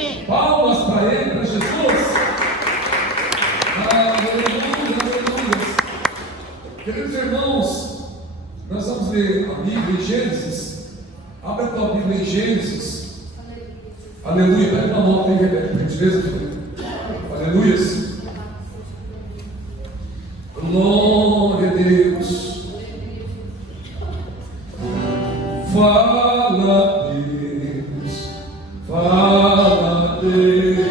Amém. Palmas para Ele, para Jesus. Aleluia, aleluia. Queridos irmãos, nós vamos ler a Bíblia em Gênesis. Abra a tua Bíblia em Gênesis. Aleluia. Pega uma nota aí, Rebeca, por gentileza. Aleluia. Glória a Deus. Fala, Deus. Fala, Deus.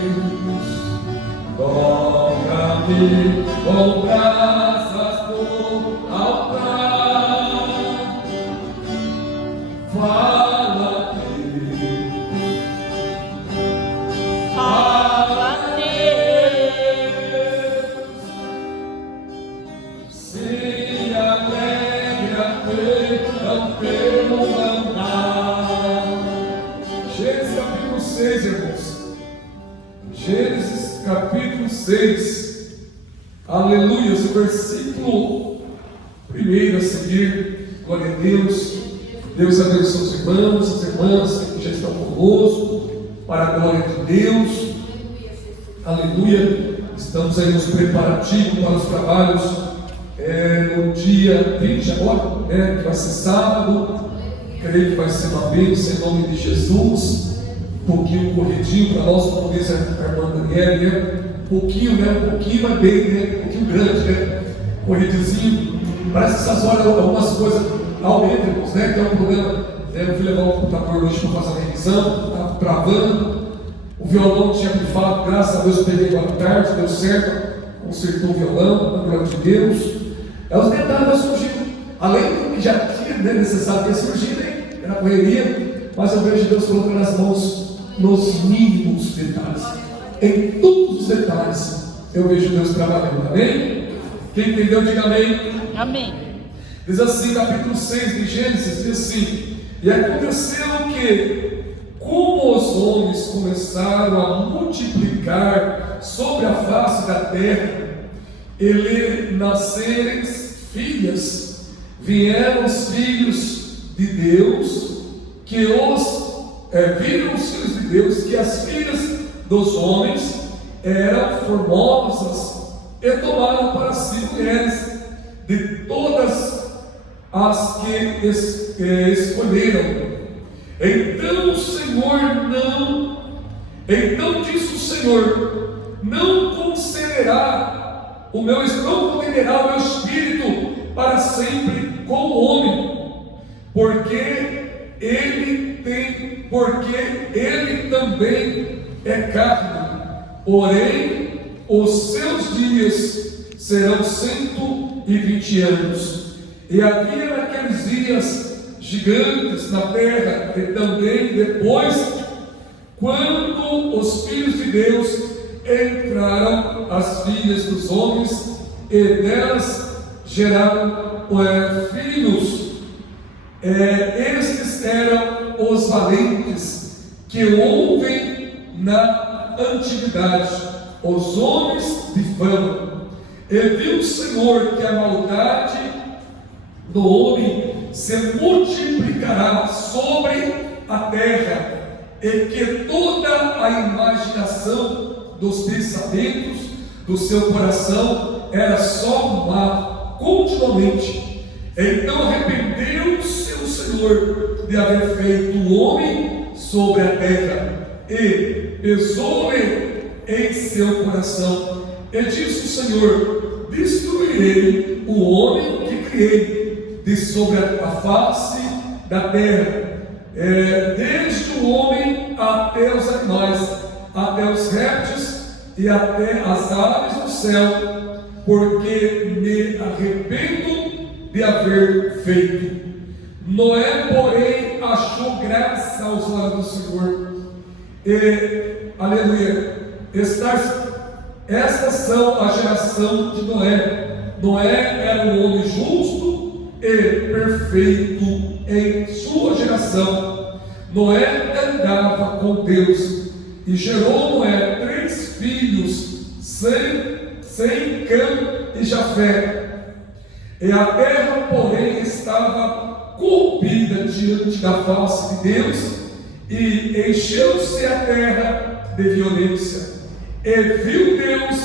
Toca-me com graças no altar. Fala, Deus. Fala, Deus. Se alegra ao teu andar. Gênesis capítulo 6, irmãos. Gênesis capítulo 6. Aleluia. O versículo 1 a seguir. Glória a Deus. Deus abençoe os irmãos, as irmãs que já estão conosco. Para a glória de Deus. Aleluia. Estamos aí nos preparativos para os trabalhos. No dia 20 agora, que vai ser sábado. Creio que vai ser uma bênção em nome de Jesus. Um pouquinho corridinho para nós, como diz a irmã Daniela, um pouquinho, mas bem, um pouquinho grande, corridinho. Parece que essas horas algumas coisas aumentam, irmãos, que é um problema. Eu fui levar o computador hoje para fazer a revisão, estava travando. O violão tinha me falado, graças a Deus, peguei agora tarde, deu certo, consertou o violão, na glória de Deus. Os detalhes vão surgindo, além do que já tinha necessário ter surgido, era correria, mas eu vejo Deus colocando as mãos nos mínimos detalhes, em todos os detalhes, eu vejo Deus trabalhando, amém? Quem entendeu, diga amém. Amém. Diz assim, capítulo 6 de Gênesis, diz assim: e aconteceu que, como os homens começaram a multiplicar sobre a face da terra, e lhe nascerem filhas, vieram os filhos de Deus, que viram os filhos de Deus, que as filhas dos homens eram formosas, e tomaram para si mulheres de todas as que escolheram. Então disse o Senhor: não condenará o meu espírito para sempre com o homem, porque ele também é carne, porém os seus dias serão 120 anos. E havia naqueles dias gigantes na terra, e também depois, quando os filhos de Deus entraram as filhas dos homens, e delas geraram filhos. Estes eram os valentes que houve na antiguidade, os homens de fama. E viu o Senhor que a maldade do homem se multiplicará sobre a terra, e que toda a imaginação dos pensamentos do seu coração era só má continuamente. Então arrependeu-se o Senhor de haver feito o homem sobre a terra, e pesou-lhe em seu coração. E disse o Senhor: destruirei o homem que criei de sobre a face da terra, desde o homem até os animais, até os répteis e até as aves do céu, porque me arrependo de haver feito. Noé, porém, achou graça aos olhos do Senhor. Aleluia. Estas são a geração de Noé. Noé era um homem justo e perfeito em sua geração. Noé andava com Deus, e gerou Noé 3 filhos, Sem, Cã e Jafé. E a terra, porém, estava corrompida diante da face de Deus, e encheu-se a terra de violência. E viu Deus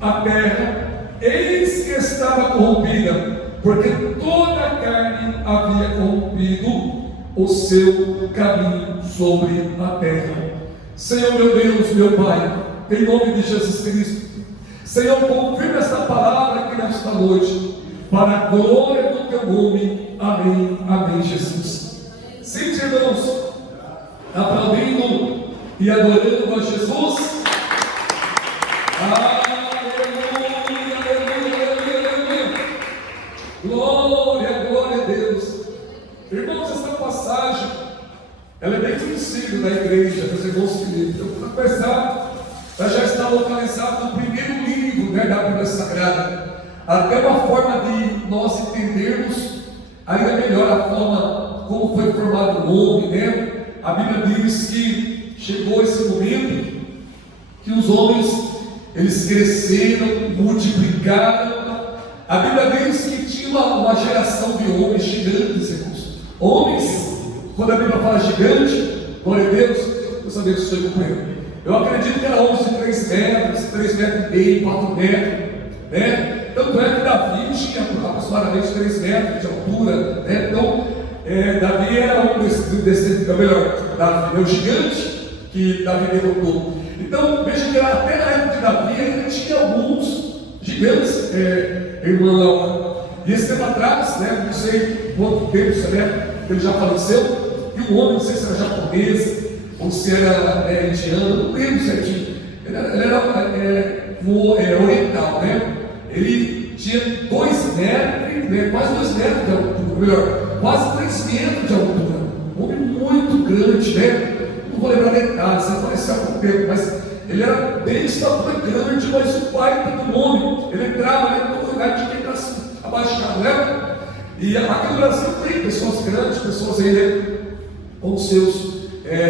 a terra, eis que estava corrompida, porque toda a carne havia corrompido o seu caminho sobre a terra. Senhor meu Deus, meu Pai, em nome de Jesus Cristo, Senhor, confirma esta palavra aqui nesta noite, para a glória do teu nome. Amém, amém, Jesus. Sim, irmãos, aplaudindo e adorando a Jesus. Aleluia, aleluia, aleluia, aleluia. Glória, glória a Deus. Irmãos, esta passagem, ela é bem conhecida da igreja, dos irmãos queridos. Então, para começar, ela já está localizada no primeiro livro, né, da Bíblia Sagrada. Até uma forma de nós entendermos ainda melhor a forma como foi formado o homem, né? A Bíblia diz que chegou esse momento que os homens, eles cresceram, multiplicaram. A Bíblia diz que tinha uma geração de homens gigantes, irmãos. Homens, quando a Bíblia fala gigante, glória a Deus, eu sabia que estou acompanhando. Eu acredito que era homens de 3 metros, 3 metros e meio, 4 metros, né? Tanto é que Davi tinha aproximadamente 3 metros de altura, né? Então, Davi era um desse, ou melhor, Davi é o gigante que Davi derrotou. Então, veja que até na época de Davi ainda tinha alguns gigantes, irmã Laura. E esse tempo atrás, né, não sei quanto tempo ele já faleceu, e um homem, não sei se era japonês ou se era indiano, não lembro certinho. Ele era oriental, né? Ele tinha 2 metros, né, quase 2 metros de altura, melhor, quase 3 metros de altura. Um homem muito grande, né? Não vou lembrar detalhes, você faleceu há pouco tempo, mas ele era bem estatura grande, mas o pai do homem, ele entrava em todo lugar de quem está assim, abaixado, né? E aqui no Brasil tem pessoas grandes, pessoas aí, né, com seus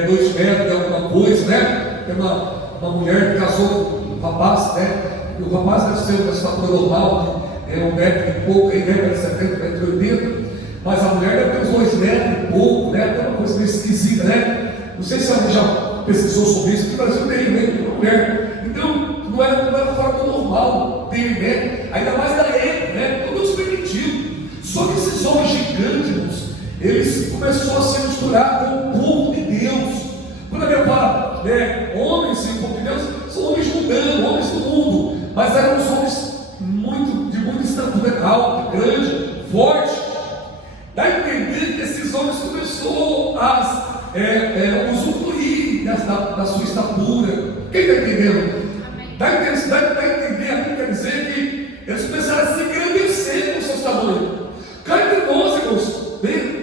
2 metros de alguma coisa, né? Tem uma mulher que casou com um rapaz, né? E o rapaz deve ser uma estatura normal, de 1 metro e pouco, aí, né? 70, 1,80 m, mas a mulher deve ter uns 2 metros e pouco, né? Tem uma coisa meio esquisita, né? Não sei se alguém já pesquisou sobre isso, porque o Brasil tem, né? Uma mulher. Então, não era fora do normal dele, né? Ainda mais da época, né? Todo mundo permitido. Só que esses homens gigantes, eles começaram a se misturar com o povo de Deus. Quando a Bíblia fala, né, homens e o povo de Deus, são homens mundanos, homens do mundo, mas eram os homens de muita estatura alta, grande, forte. Dá a entender que esses homens começaram a usufruir da sua estatura. Quem está entendendo? Dá a entender, aqui quer dizer que eles começaram a se engrandecer com seus tamanhos. Cá entre nós, irmãos, bem,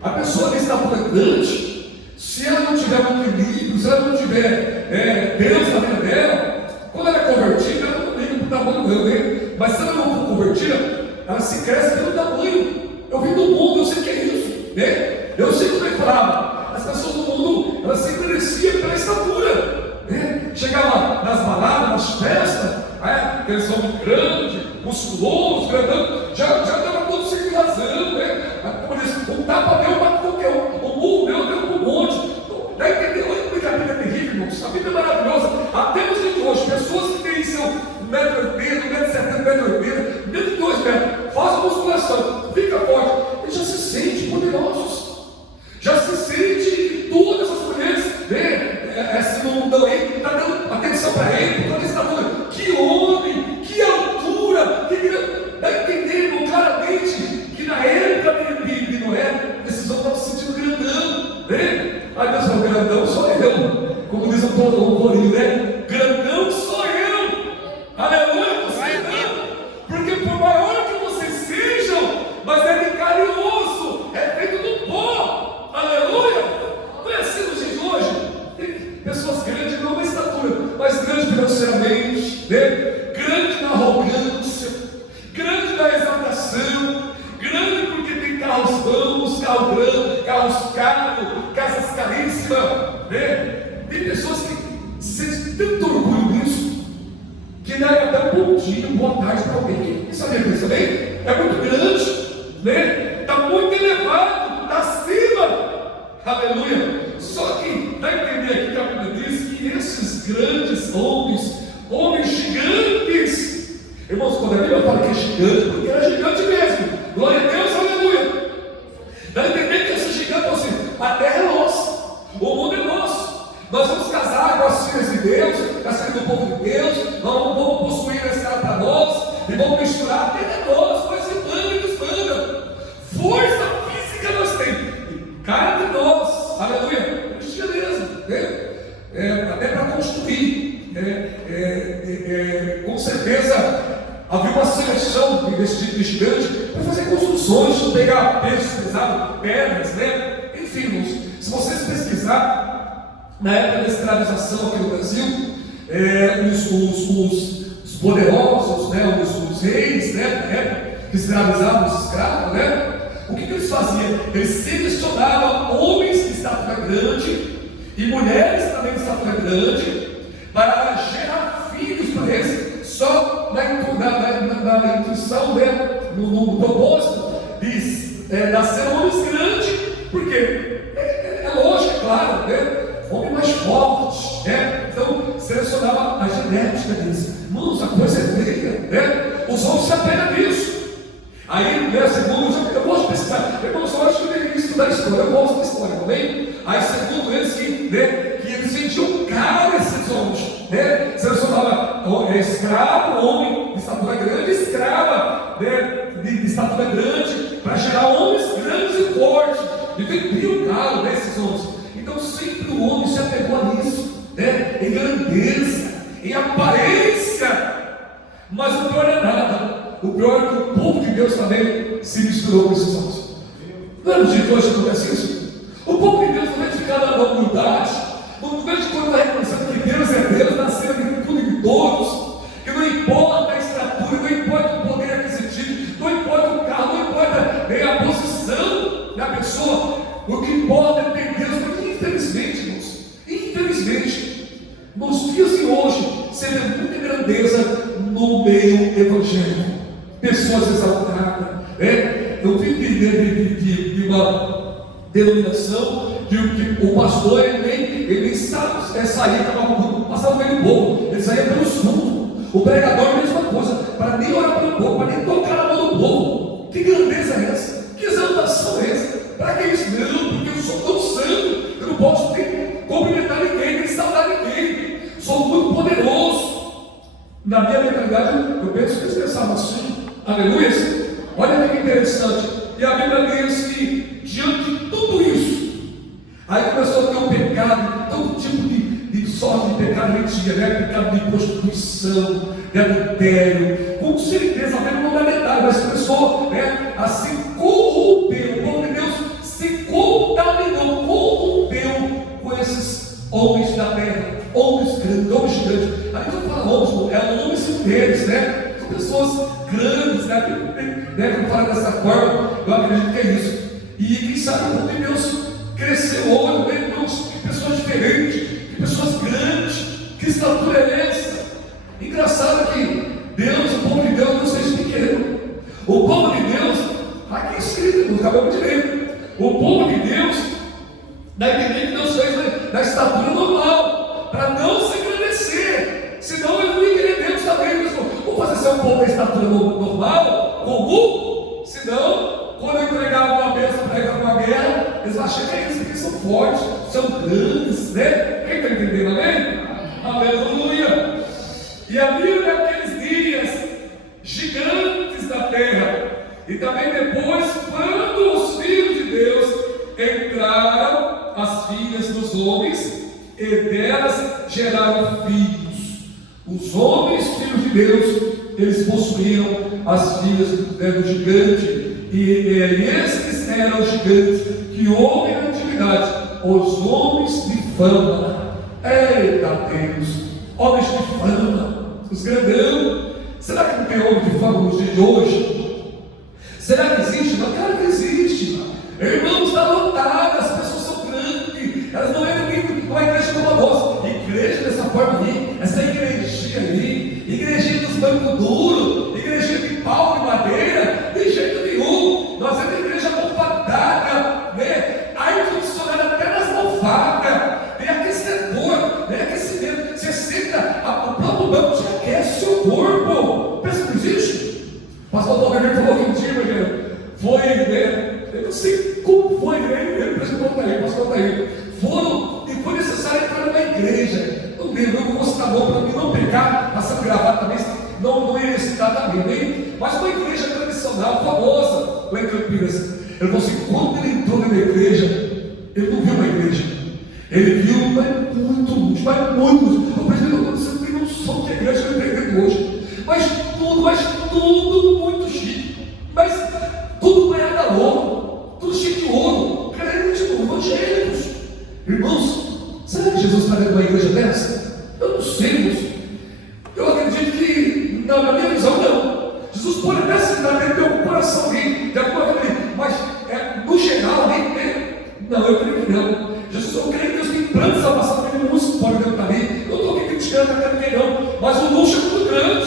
a pessoa que está grande, se ela não tiver um equilíbrio, se ela não tiver Deus na vida dela, quando ela é convertida, ela não liga para o tamanho dela, né? Mas se ela não for convertida, ela se cresce pelo tamanho. Eu vim do mundo, eu sei o que é isso, né? Eu sei como é que falava. As pessoas do mundo, elas se engrandeciam pela estatura, né? Chegava nas baladas, nas festas, aqueles homens grandes, musculosos, grandão, já estava todo sem razão, né? Como diz, um tapa deu para qualquer um, o burro deu para um monte. Daí entendeu? Olha como a Bíblia é terrível, irmãos. A Bíblia é maravilhosa. Até nos dias de hoje, pessoas que têm seu 1,80 m, 1,70 m, 1,80 m, menos de 2 metros, fazem musculação, fica forte, eles já se sentem poderosos. Já se sente que todas as mulheres, né, esse mundão aí, está dando atenção para ele, por toda essa estatura. Que homem, que altura, que grande. Está entendendo claramente que na época de Noé, esses homens estavam se sentindo grandão, né? Ai, Deus, o grandão sou eu, como diz o Torinho, né? Grandão sou eu, aleluia, você não, porque por maior que vocês sejam, mas é de carne e osso, é feito do pó, aleluia. Não é assim nos dias de hoje? Tem pessoas grandes, não na estatura, mas grandes financeiramente, né? Grande na arrogância, grande na exaltação, grande porque tem carros bons, carros grandes, carros caros, casas caríssimas, né? Tem pessoas que sentem tanto orgulho nisso, que dá até um bom dia, uma boa tarde para alguém. Quem sabia disso também? É muito grande, né? Está muito elevado, está acima, aleluia. Só que dá a entender aqui que a Bíblia diz que esses esses grandes homens gigantes. Irmãos, quando a Bíblia fala que é gigante, porque era gigante mesmo. Glória a Deus, aleluia. Dá a entender que esse gigante falou assim: a terra é nossa, o mundo é nosso. Nós vamos casar com as filhas de Deus, com as filhas do povo de Deus. Nós vamos possuir essa terra para nós e vamos misturar. A terra é nossa, nós se manda e nos manda. Força física nós temos. Cá entre nós, aleluia. Cristianismo, né? Até para construir. Com certeza havia uma seleção desse tipo de gigante para fazer construções, pegar pesos pesados, pedras, né? Enfim, irmãos, se vocês pesquisar, na época da escravização aqui no Brasil, os poderosos, né? os reis, né? Na época, que escravizavam os escravos, né? O que eles faziam? Eles selecionavam homens de estatura grande e mulheres também de estatura grande para gerar filhos para eles, só na intuição, né? no propósito de nascer homens grandes, porque é lógico, é claro, né? Homem mais forte, né? Então selecionava a genética deles. Irmãos, a coisa é feia, né? Os homens se apegam nisso. Aí, né, segundo, eu gosto de pesquisar, irmãos, eu acho que eu deveria estudar história, eu gosto da história também. Aí, segundo eles, que eles vendiam caro esses homens, né? Selecionava escravo, homem de estatura grande, escrava, né, de estatura grande, para gerar homens grandes e fortes, e vendiam caro, né, esses homens. Então, sempre o homem se apegou a isso, né? Em grandeza, em aparência, mas o pior é nada. O pior é que o povo de Deus também se misturou com esses homens. Não é no dia de hoje que acontece isso? O povo de Deus não vai ficar na humildade, não vai ficar reconhecendo que Deus é Deus, nascendo de tudo e de todos, que não importa a estatura, não importa o poder aquisitivo, não importa o carro, não importa nem a posição da pessoa, o que importa é ter Deus. Porque infelizmente, nos dias de hoje, você vê muita grandeza no meio evangélico. Pessoas exaltadas, né? Eu vi de uma denominação que o pastor ele nem sabe sair, passava no meio do povo, ele saía pelo fundo. O pregador, a mesma coisa, para nem orar pelo povo, para nem tocar na mão do povo. Que grandeza é essa? Que exaltação é essa? Para que isso? Não, porque eu sou tão santo, eu não posso cumprimentar ninguém, nem saudar ninguém. Sou muito poderoso. Na minha mentalidade, eu penso que eles pensavam assim. Aleluia! Olha que interessante. E a Bíblia diz que diante de tudo isso, aí começou a ter um pecado, todo tipo de sorte de pecado mentira, né? Pecado de prostituição, de adultério, com certeza, até não dá detalhe, mas começou, né, a se corromper. O povo de Deus se contaminou, corrompeu com esses homens da terra, homens grandes, homens gigantes. Aí quando fala homens, é homens inteiros, né? Pessoas grandes, né? Quando fala dessa forma, eu acredito que é isso. E quem sabe o povo de Deus cresceu o olho, né, irmãos? Que pessoas diferentes, que pessoas grandes, que estatura é essa? Engraçado que Deus, o povo de Deus, não seja pequeno. O povo de Deus, aqui é escrito, não acabamos de ler. O povo de Deus, dá a entender que Deus fez na estatura normal, para não se engrandecer, senão ele não ia querer Deus também, pessoal. Vou fazer ser um povo da estatura normal, comum, senão, quando eu entregar uma bênção para ir para uma guerra, eles vão achar que é isso, porque eles são fortes, são grandes, né? Quem está entendendo, amém? Aleluia! E havia naqueles dias gigantes da terra, e também depois, quando os filhos de Deus entraram, as filhas dos homens, e delas geraram filhos. Os homens, filhos de Deus, eles possuíam as filhas do gigante, e esses eram os gigantes que houve na antiguidade, os homens de fama. Eita Deus, homens de fama, os grandão. Será que não tem homem de fama nos dias de hoje? Será que existe? Não, claro que existe. Irmãos, está lotado, as pessoas são grandes, elas não entram em uma igreja como a nossa. Igreja dessa forma aí, essa igrejinha aí, igrejinha dos bancos duros, igrejinha de pau e madeira, de jeito nenhum. Nós temos igreja almofadada, né? Ar-condicionado até nas almofadas, tem aquecedor, tem aquecimento. Você pastor Valdir falou que um dia, meu irmão, foi, né? Eu não sei como foi, né? Ele apresentou para ele, pastor Valdir. Foram, e foi necessário entrar numa igreja. Não lembro, eu não vou citar nome para mim não pegar, passando gravado também, não ia citar também, né? Mas uma igreja tradicional, famosa, lá em Campinas. Ele falou assim: quando ele entrou na igreja, ele não viu uma igreja, ele viu muito luz, mas muito luz. Eu percebi, você não tem noção que a igreja que eu entreguei hoje, mas tudo muito chique, mas tudo banhado a ouro, tudo chique de ouro, crente evangélicos. Irmãos, será que Jesus está dentro de uma igreja dessa? Eu não sei, irmãos. Eu acredito que, na minha visão, não. Jesus pode até se dar dentro do meu coração ali, de alguma maneira, mas no geral, né? Não, eu creio que não. Jesus, eu creio que Deus tem plano de salvação para ele, não pode dentro dali. Eu não estou aqui criticando, não quero ninguém não, mas o luxo é muito grande,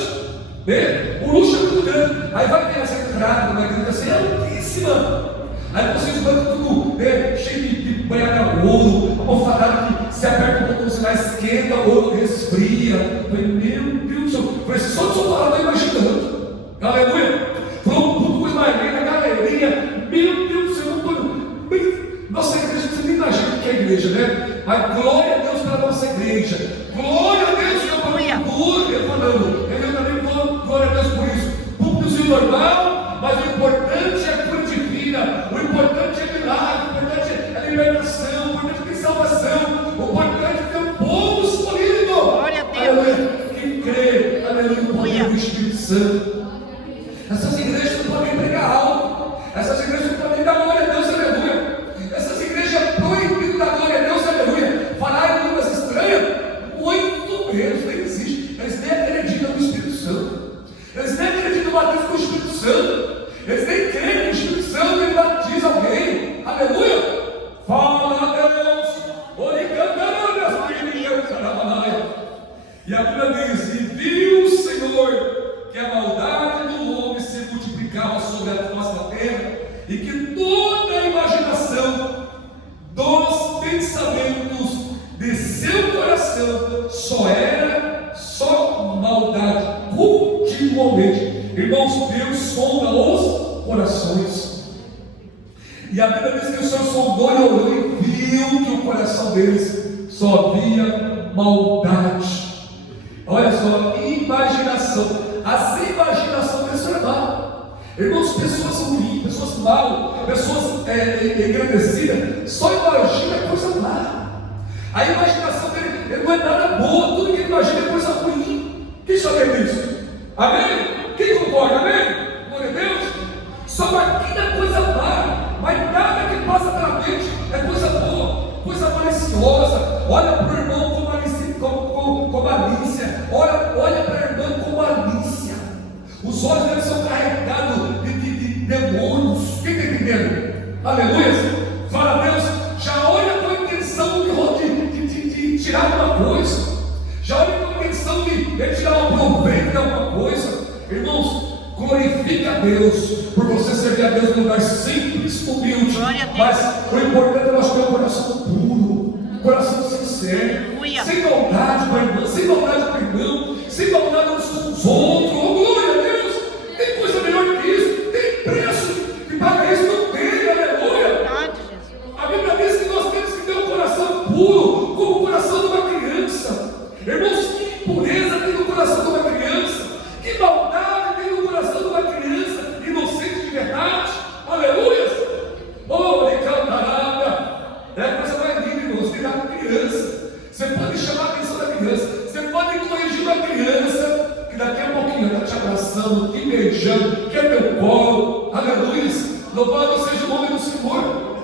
né? O luxo é muito grande. Aí vai ter essa entrada numa igreja assim, altíssima. Aí vocês vão tudo, né, cheio de banhada ouro, almofadada que se aperta um pouco, você vai esquenta, o ouro resfria. Eu falei, meu Deus do céu, falei, só de só falar, eu estou imaginando. Aleluia! Falou um pouco mais na galerinha, meu Deus do céu, não estou. Nossa igreja, você nem imagina o que é a igreja, né? Mas glória a Deus pela nossa igreja, glória a Deus pela cultura, ele falando, eu também glória a Deus por isso. Público normal, mas o importante é a cura divina, o importante é milagre, o importante é a libertação, o importante é a salvação, o importante é ter um povo escolhido. Glória a Deus. Aleluia. Quem crê, aleluia, no poder do Espírito Santo. Essas igrejas não podem pregar alto, essas igrejas não podem dar glória a Deus, aleluia. Essas igrejas proibidas da glória a Deus, aleluia. Falar em línguas estranhas, muito menos, nem existe. Eles nem acreditam no Espírito Santo, eles nem acreditam no batismo com o Espírito Santo, eles nem creem que o Espírito Santo ele batiza alguém, aleluia. Fala a Deus, e a Bíblia diz: e viu o Senhor que a maldade do homem se multiplicava sobre a face da terra, e que toda a imaginação dos pensamentos de seu coração só maldade continuamente. Irmãos, Deus sonda os corações, e a Bíblia diz que o Senhor sondou e olhou e viu que o coração deles só havia maldade. Olha só, imaginação. As imaginações deles são mal. Irmãos, pessoas ruins, pessoas mal, pessoas engrandecidas, só imagina coisa má. A imaginação dele não é nada boa, tudo que ele imagina é coisa ruim. Quem sabe disso? Amém? Quem concorda? Amém? Glória a Deus. Só imagina coisa má, mas nada que passa pela mente é coisa boa, coisa maliciosa. Olha para o irmão com malícia, olha para a irmã com malícia. Os olhos deles são carregados de demônios. Quem está entendendo? Aleluia. Fala a Deus, já olha com a intenção de tirar alguma coisa, já olha com a intenção de tirar um proveito de alguma coisa. Irmãos, glorifica a Deus por você servir a Deus num lugar simples, humilde, mas o importante é nós ter um coração puro, um coração sincero, sem maldade para irmão, sem maldade para irmão, sem maldade uns com os outros. Oh, glória a Deus! Tem coisa melhor que isso, tem preço que paga isso, não tem, aleluia. A Bíblia diz que nós temos que ter um coração puro, como o coração de uma criança. Irmãos, que impureza tem no coração de uma criança, que maldade tem no coração de uma criança inocente de verdade, aleluia. Oh, ele cantarada, é a coisa mais linda, irmãos, virar uma criança. Você pode chamar a atenção da criança, você pode corrigir uma criança, que daqui a pouquinho está te abraçando, te beijando, quer teu colo, aleluia. Louvado seja o nome do Senhor.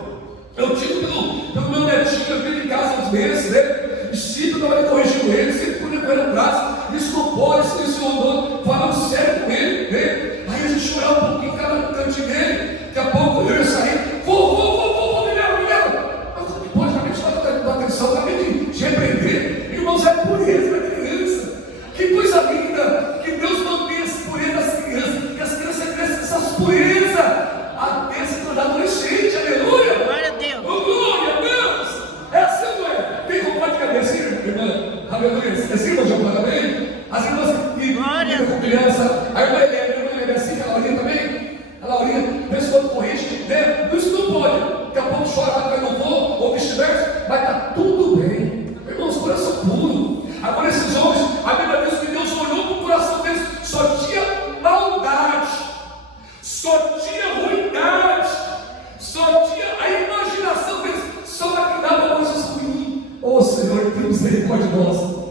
Eu tive pelo meu netinho, eu vim em casa às vezes, né? E Chico estava corrigindo ele, sempre por ele atrás. Isso não pode, isso não andou, falando sério com ele, né? Aí a gente chorava um pouquinho, ficava no cantinho dele. Daqui a pouco eu ia sair, vou, Mineiro. Mas o que pode realmente dar atenção, também de repreender. Irmãos, é pureza da criança. Que coisa linda, que Deus mantém essa pureza das crianças, que as crianças crescem essas purezas até se tornar adolescente, aleluia. Glória a Deus. Oh, glória a Deus. É assim, não é? Quem concorda que é assim, irmã? Aleluia. É assim, irmã, já falou também? As irmãs que lidam com criança, a irmã é assim, ela linda também. Agora esses homens, a Bíblia diz que Deus olhou para o coração deles, só tinha maldade, só tinha ruindade, só tinha a imaginação deles, só maquinava coisas ruins. Ô Senhor, tem misericórdia de nós.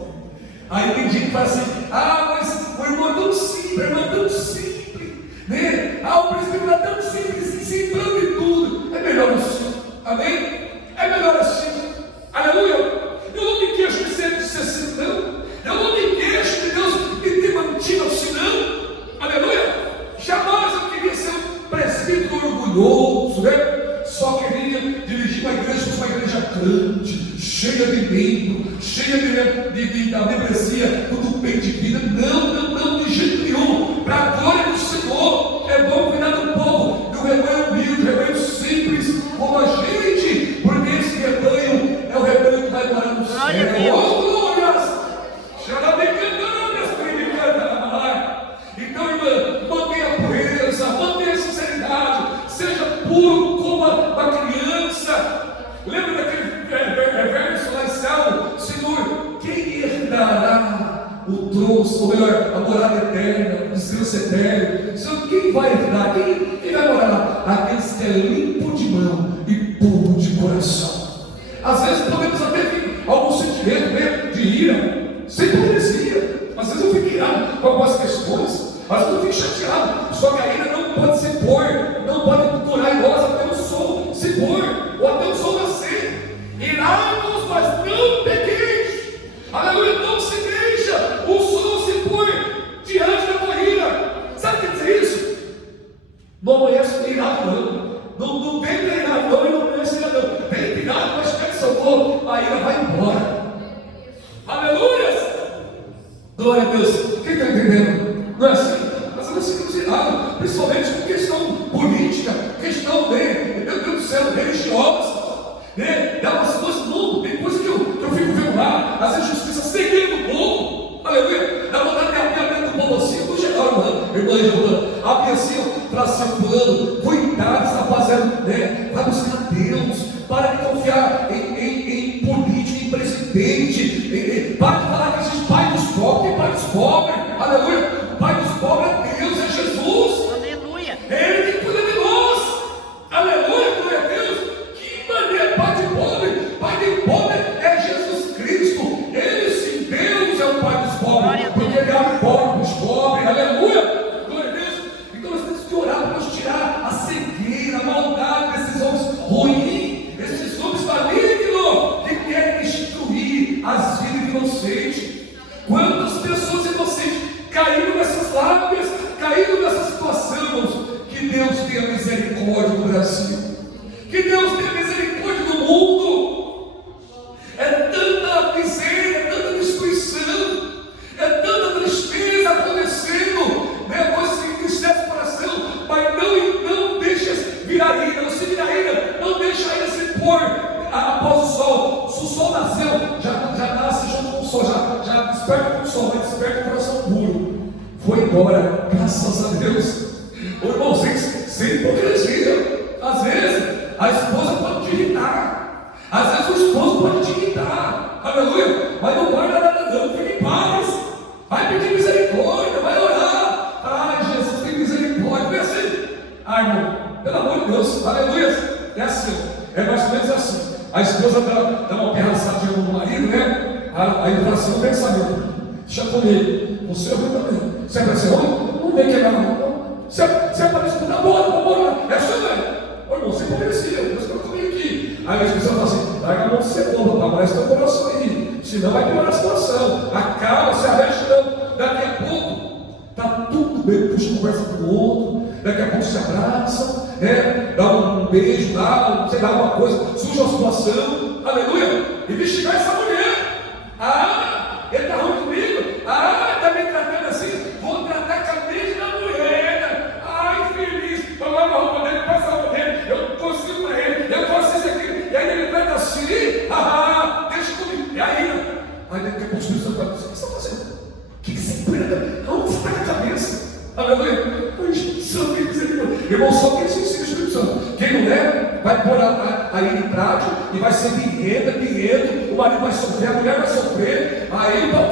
Aí tem gente que fala assim: mas o irmão é tão simples, o irmão é tão simples, né? O presbítero é tão simples, se entrando em tudo. É melhor assim, amém? É melhor assim, aleluia. Eu não me queixo de ser assim, não. Eu não me queixo de Deus me ter mantido assim, não. Aleluia. Jamais eu queria ser um presbítero orgulhoso, né? Só queria dirigir uma igreja, uma igreja grande, cheia de membro, cheia da membresia, tudo bem de vida. Não, de jeito nenhum. Para a glória do Senhor, é bom cuidar do povo, do rebanho humilde, do rebanho simples, como a gente, porque esse rebanho é o rebanho que vai morar no céu. Oh, glórias! Então, irmã, mantenha a pureza, mantenha a sinceridade, seja puro como uma criança. Lembra daquele verso lá em Salmo: Senhor, quem herdará o trono, ou melhor, a morada eterna, o descanso eterno? Senhor, quem vai herdar? Quem vai morar lá? Aqueles que é limpo de mão e puro de coração. Às vezes podemos até ter algum sentimento mesmo de ira, sem hipocrisia. Às vezes eu fico irado com algumas questões, às vezes eu fico chateado. Só que a ira não pode se pôr, não pode durar em nós até o sol se pôr, ou até o sol nascer. Irados, mas não pequeis. Aleluia, não se deixa o sol se pôr diante da tua ira. Sabe o que quer dizer isso? Não amanhece irado, não. Não vem irado, não, e não amanhece irado, não. Vem irado, mas pede socorro, a ira vai embora. Aleluia! Glória a Deus. Quem está entendendo? Não é assim? Mas nós ficamos irados, principalmente com questão política, questão meu Deus do céu, religiosa. Né? Dá umas coisas, não, tem coisa que eu fico vendo lá, às vezes justiça seguindo o povo. Aleluia! Dá vontade de abrir a mente do povo assim, no geral, irmã, abre assim, para ser fulano, cuidado, está fazendo, né? Vai buscar Deus, para de confiar em político, em presidente, para de falar que existe pai dos pobres, tem pai dos pobres, aleluia. O pai dos pobres é Deus, é Jesus, aleluia. Ele que cuida de nós, aleluia, glória a Deus. Que maneira, pai de pobre é Jesus Cristo. Ele sim, Deus é o pai dos pobres, porque ele abre pobre dos pobres, aleluia. Para nos tirar a cegueira, a maldade desses homens ruins, esses homens malignos que querem destruir as vidas inocentes. Quantas pessoas inocentes caíram nessas lábias, caíram nessa situação, irmãos? Que Deus tenha misericórdia do Brasil, que Deus tenha misericórdia do mundo. É tanta miséria, é tanta destruição, é tanta tristeza acontecendo, né? Coisas que entristecem o coração. Mas não deixa virar ira. Se virar ira, não deixa a ira se pôr após o sol. Se o sol nasceu, já nasce junto com o sol, já desperta com o sol, mas desperta o coração puro. Foi embora, graças a Deus. Ô irmão, sem hipocrisia. Às vezes a esposa pode te irritar, às vezes o esposo pode te irritar, aleluia. Mas não guarda nada, não, fique em paz. Vai pedir misericórdia, vai orar. Ai, Jesus, tem misericórdia. Não é assim? Irmão, pelo amor de Deus, aleluia. É assim, é mais ou menos assim. A esposa dá uma perraçadinha no marido, né? Aí ele fala assim: não pensamento, deixa comigo, você é ruim também. Você é para ser ruim? Não vem quebrar, não. Você é para disputar, bora. É assim, velho. Ô irmão, você conhecia, Deus está comigo aqui. Aí a esposa fala assim: larga a mão de ser bom, rapaz, parece teu coração aí. Senão vai piorar a situação. Acalma, se arreste não. Daqui a pouco está tudo bem, puxa conversa com o outro, daqui a pouco se abraçam, né? Dá um beijo, sei lá, alguma coisa, surge uma situação, aleluia, investigar essa mulher. Ele está ruim comigo, está me tratando assim, vou tratar com a mesma mulher. Ai, feliz, vou lavar a roupa dele, passa a roupa dele, eu consigo para ele, eu faço isso aqui, e aí ele trata assim, deixa comigo, e aí daqui a pouco o Espírito Santo fala: o que você está fazendo? O que você prega? Aonde você está com a cabeça? Aleluia. O Espírito Santo tem misericórdia. Irmão, só quem se ensina o Espírito Santo. Quem não é, vai pôr a ira em prática e vai ser birrento. O marido vai sofrer, a mulher vai sofrer. Aí o pau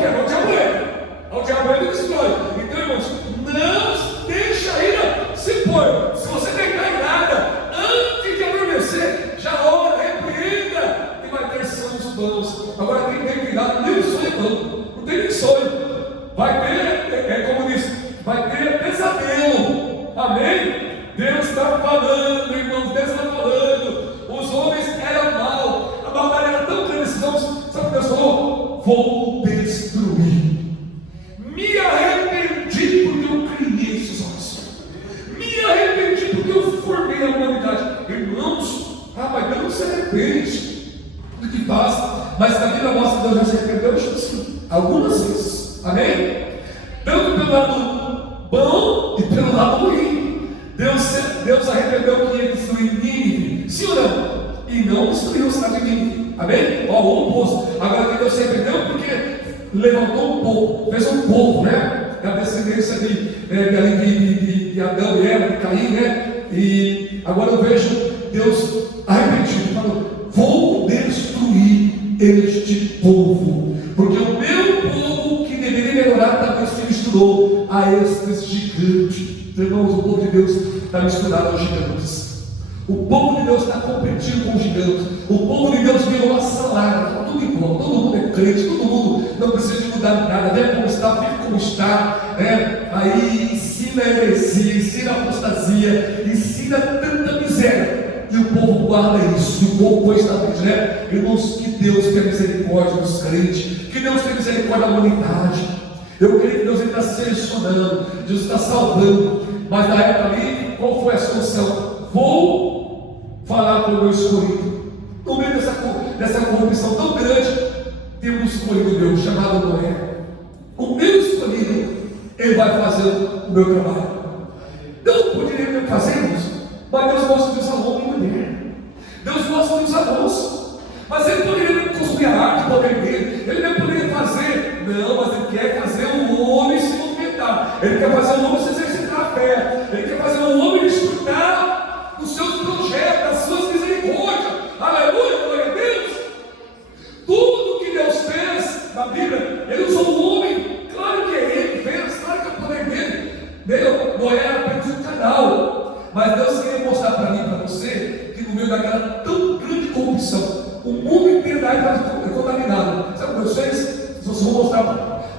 duas vezes. Amém? Tanto pelo lado bom e pelo lado ruim. Deus arrependeu que ia destruir Nínive, sim ou não? E não destruiu a cidade de Nínive. Amém? Ó, o oposto. Agora que Deus se arrependeu porque levantou um povo, fez um povo, né? A descendência de Adão e Eva, de Caim, né? E agora eu vejo Deus arrependido, falando: vou destruir este povo, porque o meu povo que deveria melhorar talvez se misturou a estes gigantes. Irmãos, o povo de Deus está misturado aos gigantes. O povo de Deus está competindo com os gigantes. O povo de Deus virou uma salada, está tudo igual, todo mundo é crente, todo mundo não precisa de mudar nada, vem como está, fica como está, né? Aí ensina heresia, ensina apostasia, ensina tanta miséria, e o povo guarda isso, e o povo foi estabelecido, né? Irmãos, que Deus tenha misericórdia dos crentes, que Deus tenha misericórdia da humanidade. Eu creio que Deus está selecionando, Deus está salvando, mas na época ali, qual foi a solução? Vou falar com o meu escolhido. No meio dessa corrupção tão grande, temos um escolhido Deus chamado Noé. O meu escolhido, ele vai fazer o meu trabalho. Deus poderia fazer isso, mas Deus gosta de usar homem e mulher. Deus gosta de usar moço, mas ele poderia construir a arte do poder dele. Ele não poderia fazer, não, mas ele quer fazer o homem se movimentar. Ele quer fazer o homem se exercitar a fé. Ele quer fazer o homem desfrutar dos seus projetos, das suas misericórdias. Aleluia, glória a Deus. Tudo que Deus fez na Bíblia, ele usou o homem. Claro que é ele que fez, claro que é o poder dele. Noé era apenas um canal, mas Deus queria mostrar para mim e para você que no meio daquela tão grande corrupção, o mundo inteiro da área é contaminado. Sabe o que Deus fez? Vocês vão mostrar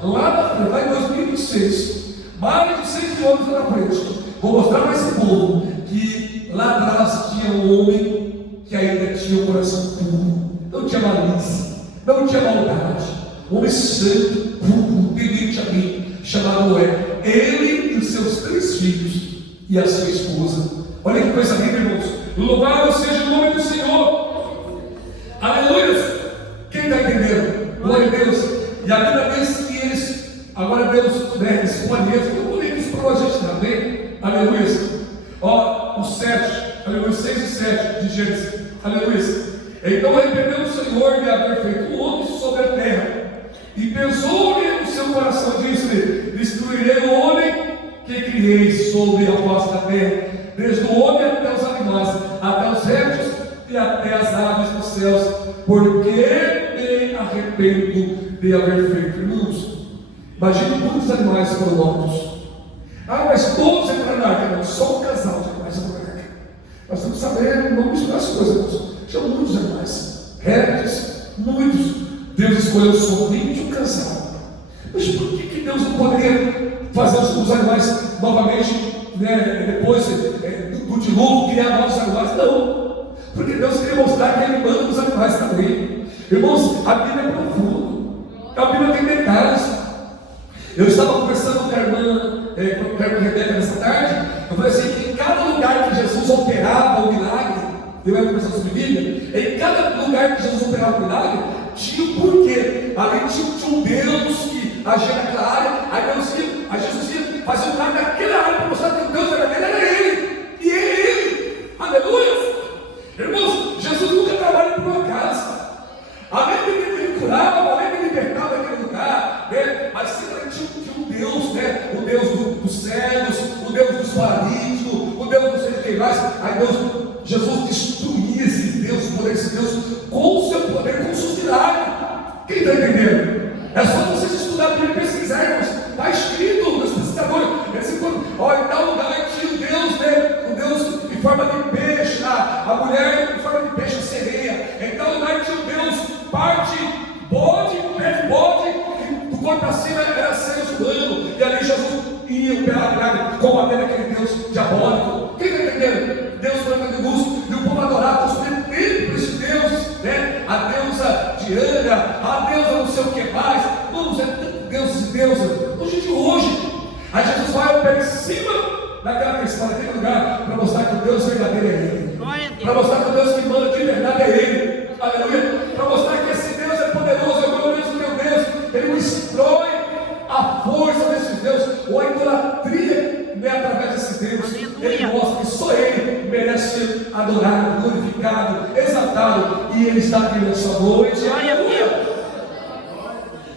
lá em 2026, mais de 6 quilômetros na frente. Vou mostrar para esse povo que lá atrás tinha um homem que ainda tinha o coração puro, não tinha malícia, não tinha maldade, um homem santo, puro, temente a mim, chamado Noé. Ele e os seus 3 filhos e a sua esposa. Olha que coisa linda, irmãos. Louvado seja o nome do Senhor. Aleluia. Quem está entendendo? Glória a Deus. E a Bíblia diz que eles, agora Deus escolhe eles, eu vou ler isso para a gente também. Aleluia. Ó, o 7, aleluia, 6 e 7 de Gênesis. Aleluia. Então arrependeu o Senhor de haver feito o homem sobre a terra, e pensou-lhe no seu coração, disse-lhe: destruirei o homem que criei sobre a face da terra, desde o homem até os animais, até os répteis e até as aves dos céus, porque me arrependo de haver feito. Irmãos, imagine quantos animais foram mortos. Ah, mas todos entraram na arca, não, só um casal de animais entrou na arca. Nós temos que saber, não misturar as coisas, irmãos. Tinham muitos animais, répteis, muitos. Deus escolheu somente um casal. Mas por que Deus não poderia fazer os animais novamente, né, depois do dilúvio, criar novos animais? Não, porque Deus queria mostrar que Ele manda os animais também. Irmãos, a Bíblia é profunda, a Bíblia tem detalhes. Eu estava conversando com a irmã Rebeca nessa tarde. Eu falei assim, que em cada lugar que Jesus operava o milagre, eu ia conversando sobre Bíblia, em cada lugar que Jesus operava o milagre, tinha um porquê. Ali tinha um Deus que agia naquela área. Aí Jesus ia fazer um milagre naquela área para mostrar que o Deus verdadeiro era Ele. E Ele. Aleluia. Irmãos, Jesus nunca trabalha por uma casa. Além de ele curava, além de libertar daquele lugar, né? Mas sempre tinha um Deus, né? O Deus dos cegos, o Deus dos paralíticos, o Deus dos seres queimados. Aí Jesus destruía esse Deus, o poder desse Deus, com o seu poder, com suas milagres. Quem está entendendo? É só vocês estudarem para pesquisar, irmãos. Está escrito nos pesquisadores. Em tal lugar tinha o Deus, né? O Deus em forma de peixe, a mulher em forma de peixe, a sereia. Em tal lugar tinha o Deus, parte bode, pé de bode, e do corpo para cima era seres humanos. E ali Jesus ia operar milagre, combatendo aquele Deus diabólico. Quem está entendendo? Deus foi de luz, e o povo adorava, construindo templo para esse Deus, né? A deusa Diana, a deusa não sei o que mais. Vamos ver deuses e deusas. Hoje, aí Jesus vai operar em cima daquela questão, daquele lugar, para mostrar que o Deus verdadeiro é Ele, para mostrar que o Deus que manda de verdade é Ele. Aleluia. Para mostrar que esse Deus é poderoso, é o Deus do meu Deus. Ele destrói Deus. Aleluia. Ele mostra que só Ele merece ser adorado, glorificado, exaltado. E Ele está aqui nessa noite. Glória a Deus.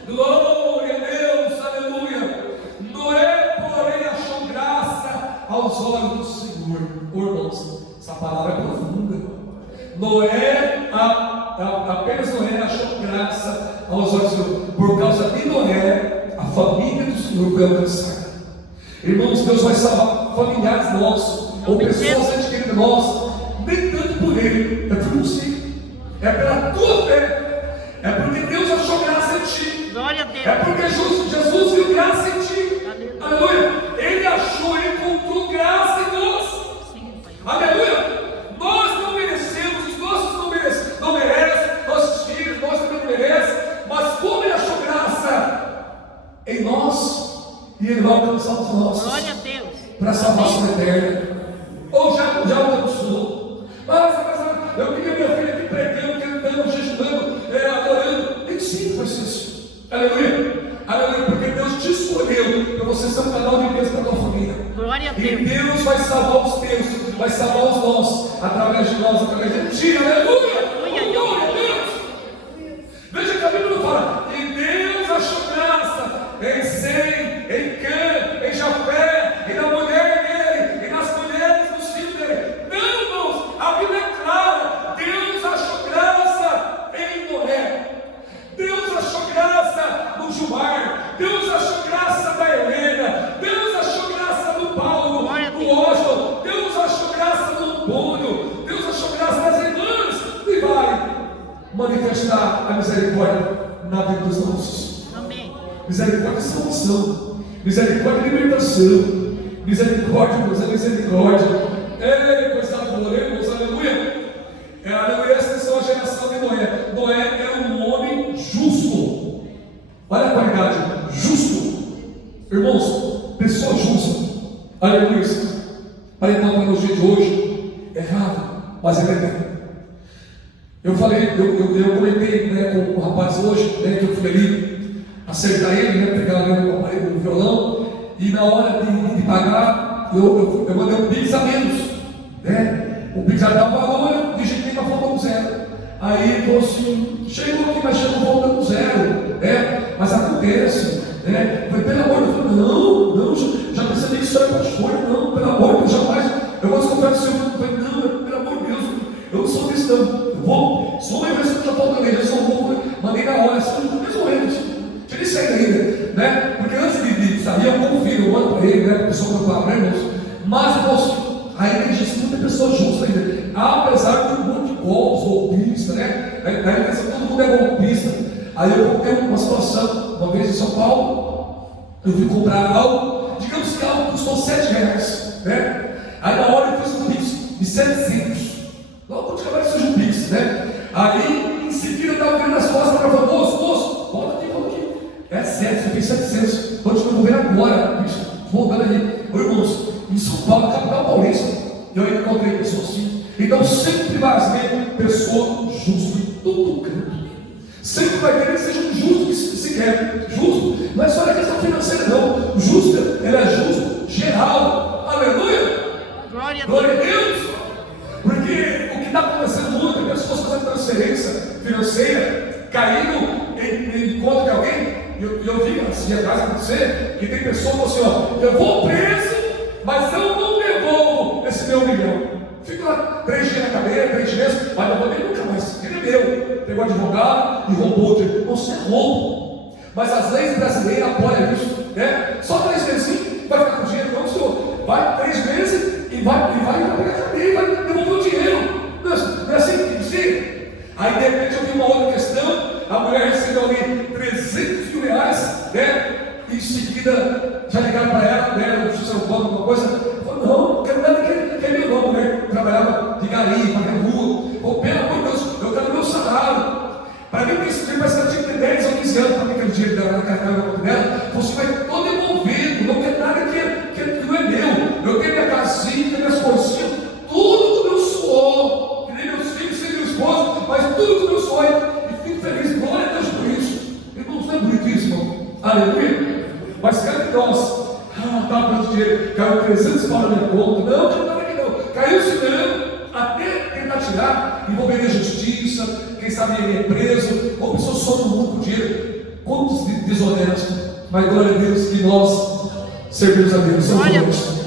Glória a Deus, aleluia. Noé, porém, achou graça aos olhos do Senhor. Irmãos, essa palavra é profunda. Noé, apenas Noé achou graça aos olhos do Senhor. Por causa de Noé, a família do Senhor foi alcançada. Irmãos, Deus vai salvar familiares nossos, ou pessoas antes queridas nossas, nem tanto por Ele, é por você, é pela tua fé, é porque Deus achou graça em ti, Glória a Deus. é porque Jesus viu graça em ti, aleluia. Ele achou, Ele encontrou graça em nós, Sim, Pai. aleluia. Nós não merecemos, os nossos não merecem, nossos filhos, nós também não merecemos, mas como Ele achou graça em nós, e Ele vai alcançar os nossos Glória a Deus. para a salvação eterna. Ou já alcançou. Mas eu queria minha filha aqui pregando, cantando, jejuando, adorando. Nem sempre vai ser isso. Aleluia. Aleluia, porque Deus te escolheu para você ser um canal de bênção para a tua família. Glória a E Deus. Deus vai salvar os teus, vai salvar os nossos, através de nós, através de ti. Aleluia. Glória a Deus. Veja que a Bíblia não fala, e Deus achou graça em Sem, em Cã, em Jafé, e na mulher dele, e nas mulheres dos filhos dele. Não, irmãos, a Bíblia é clara. Deus achou graça em Noé. Deus achou graça no Gilmar. Deus achou graça da Helena. Deus achou graça no Paulo, no Washington. Deus achou graça no Antônio. Deus achou graça nas irmãs. E vai manifestar a misericórdia na vida dos nossos. Amém. Misericórdia é salvação, misericórdia é libertação, misericórdia, Deus, é misericórdia. Ei, coisa boa, irmãos, aleluia. Aleluia, essa é a geração de Noé. Noé era um homem justo. Olha a qualidade, justo. Irmãos, pessoa justa. Aleluia. Para encontrar no dia de hoje, errado, mas ele é bem. Eu falei, eu comentei, né, com o rapaz hoje, né, que eu fui ali acertar ele, né, pegar o violão, e na hora de pagar, eu mandei um pix a menos, né? O pix já dava valor, eu digitei para faltando zero. Aí ele falou assim, chegou aqui, mas chegou faltando zero, né? Mas acontece, né? Eu falei, pelo amor de Deus, não, já percebi que isso é pastor, não, pelo amor de Deus, jamais. Eu gosto de confiar no Senhor. Eu falei, não, pelo amor de Deus, eu não sou cristão, eu vou, sou uma versão que já faltando ele, eu sou novo, mandei na hora, resolvendo. Tinha nem saído ainda, né? Porque antes de sair, eu confio, eu mando para ele, né? Para a pessoa preocupada, né, irmãos? Mas eu posso, aí ele disse, muita pessoa justa ainda, apesar de um monte de golpistas, né? Aí ele pensa que todo mundo é golpista. Aí eu contei uma situação, uma vez em São Paulo, eu fui comprar algo, digamos que algo custou R$7, né? Aí na hora eu fiz um pix de 700. Logo quando acabar de surgir um pix, né? Aí em seguida eu estava vendo as costas para falar, moço, volta aqui. É 700, eu fiz 700. Pode devolver agora, bicho. Voltando aí. Ô, irmãos, em São Paulo, capital paulista, eu ainda encontrei pessoas assim. Então sempre vai haver pessoa justa em todo canto. Sempre vai ter que seja um justo que se quer. Justo, não é só na questão financeira, não. O justo, ele é justo, geral. Aleluia! Glória a Deus! Porque o que está acontecendo muito é pessoas fazendo transferência financeira, caindo em conta de alguém. Eu vi assim atrás acontecer, que tem pessoa que falou assim, eu vou preso, mas eu não devolvo esse meu milhão. Fica lá 3 dias na cadeia, 3 meses, mas não vou nem nunca mais. Ele é meu. Pegou advogado e roubou o dinheiro. Não, isso é roubo. Mas as leis brasileiras apoiam isso, né? Só 3 meses vai ficar com o dinheiro, não, senhor. Vai 3 meses e vai pegar a cadeia e vai devolver o dinheiro. Não é assim que precisa? Aí de repente eu vi uma outra questão, a mulher recebeu ali R$300 mil, né? E em seguida já ligaram para ela, né? Se você não alguma coisa, falou, não quero nada que é meu nome, né? Trabalhava de galinha, fazia rua. Falou, pelo amor de Deus, eu quero meu salário. Para mim, esse dinheiro parece que ela tinha que ter 10 ou 15 anos para ter aquele dinheiro dela na carteira da conta dela. Você vai todo devolvendo, não quer nada que não é meu. Eu tenho minha casinha, minhas coisinhas, tudo do meu suor. Que nem meus filhos, sem meu esposo, mas tudo do meu suor. E fico feliz, glória a Deus por isso. Irmãos, não é bonito isso, irmão? Aleluia. Mas cada de nós, estava falando de dinheiro, caiu 300 pau na minha conta. Não, não estava aqui não. Caiu se não, até tentar tirar, envolveria justiça, quem sabe ele é preso, ou pessoas só no mundo com dinheiro. Quantos desonestos, mas glória a Deus que nós servimos a Deus, somos honestos.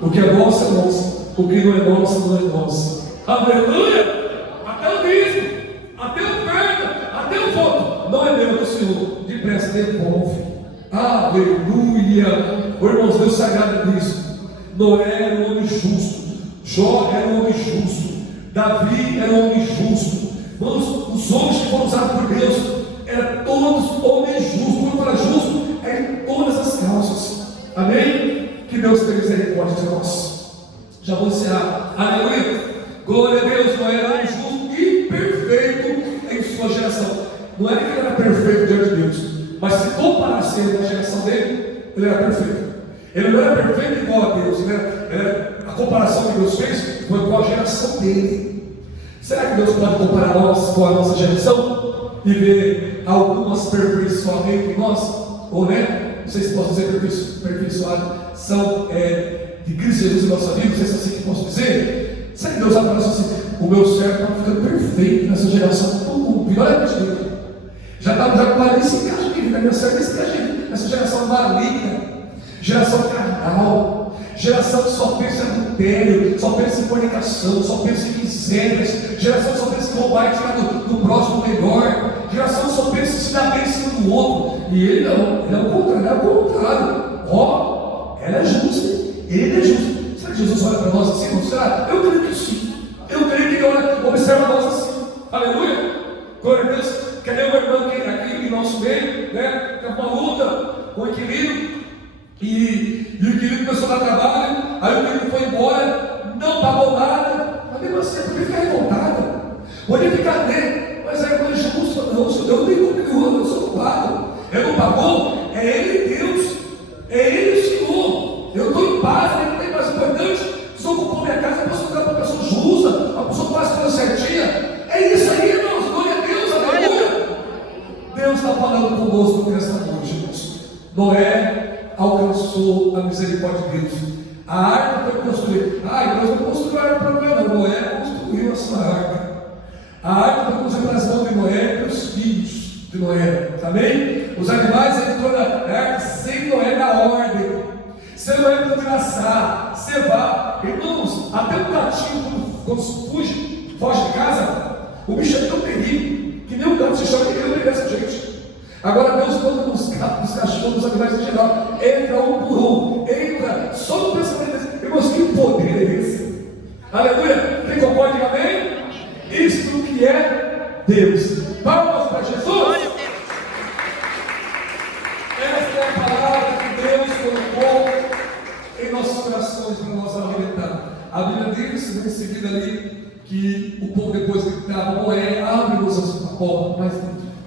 O que é nosso é nosso, o que não é nosso não é nosso. Aleluia! Até o dízimo, até a oferta, até o voto, não é meu, é do Senhor. Depressa, devolve. Aleluia! Oh, irmãos, Deus sagrado nisso. Noé era um homem justo, Jó era um homem justo, Davi era um homem justo. Irmãos, os homens que foram usados por Deus eram todos homens justos. Quando fala justo, é em todas as causas. Amém? Que Deus tenha misericórdia de nós. Já vou encerrar. Aleluia! Glória a Deus. Noé era um justo e perfeito em sua geração. Não era que ele era perfeito diante de Deus, mas se comparasse ele com a geração dele, ele era perfeito. Ele não era perfeito igual a Deus, a comparação que Deus fez foi com a geração dele. Será que Deus pode comparar nós com a nossa geração e ver algumas perfeiçoamentos em nós? Ou né? Não sei se posso dizer perfeiçoado, são de Cristo Jesus em nossa vida, não sei se é assim que posso dizer. Será que Deus vai falar assim: o meu servo está ficando perfeito nessa geração, todo pior é que dele. Já parece que encaixa aqui, minha serva se encaixa nessa geração maligna, geração carnal, geração que só pensa em adultério, só pensa em fornicação, só pensa em misérias, geração que só pensa em roubar e tirar do próximo melhor, geração que só pensa em se dar bem em cima do outro. E ele não, ele é o contrário. Ó, ela é justa, ele é justo. Será que Jesus olha para nós assim? Não será? Eu creio que sim. Eu creio que ele olha, observa nós assim. Aleluia! Glória a Deus. Cadê o irmão aqui em nosso meio, né? Tem uma luta com o inquilino. E o inquilino começou a dar trabalho. Aí o inquilino foi embora, não pagou nada. Mas mesmo assim, podia ficar revoltado, podia ficar dele. Mas aí não é justo, não. Eu não tenho culpa, eu sou culpado. Ele não pagou, é ele Deus, é ele o Senhor. Eu estou em paz, ele não tem mais importante. Se eu ocupar minha casa, eu posso ficar para uma pessoa justa, uma pessoa que faz a coisa certinha. É isso aí, irmãos, glória a Deus, aleluia. Deus está falando conosco nessa noite, irmãos. Noé alcançou a misericórdia de Deus. A arca foi construída. Deus não construiu a arca para Noé, não. Noé construiu a sua arca. A arca foi construída para as mãos de Noé e para os filhos de Noé. Amém? Os animais entrou na arca sem Noé na ordem. Sem Noé para traçar, cevar. Irmãos, até um gatinho, quando foge de casa, o bicho é tão terrível que nem um gato se chama que ele não obedece a gente. Agora Deus manda nos cachorros, nos animais em geral, entra um por um, entra só no pensamento desse. Irmãos, que poder é esse? Aleluia! Quem concorda, diga amém? Isto que é Deus. Palmas para Jesus. Esta é a palavra que Deus colocou em nossos corações para nós alimentar. A Bíblia diz em seguida ali que o povo depois gritava: Noé, abre-nos a porta, mas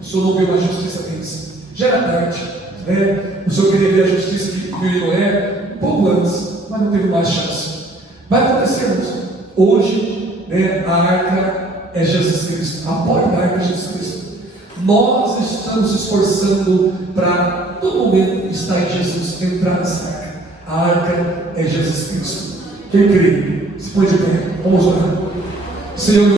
o Senhor não viu a justiça deles. Já era tarde, né? O Senhor queria ver a justiça que viu em Noé um pouco antes, mas não teve mais chance. Vai acontecer, irmãos. Hoje, né, a arca é Jesus Cristo, a porta da arca é Jesus Cristo. Nós estamos nos esforçando para, todo momento, estar em Jesus, entrar nessa arca. A arca é Jesus Cristo. Quem crê? Se põe de pé, vamos orar. Senhor.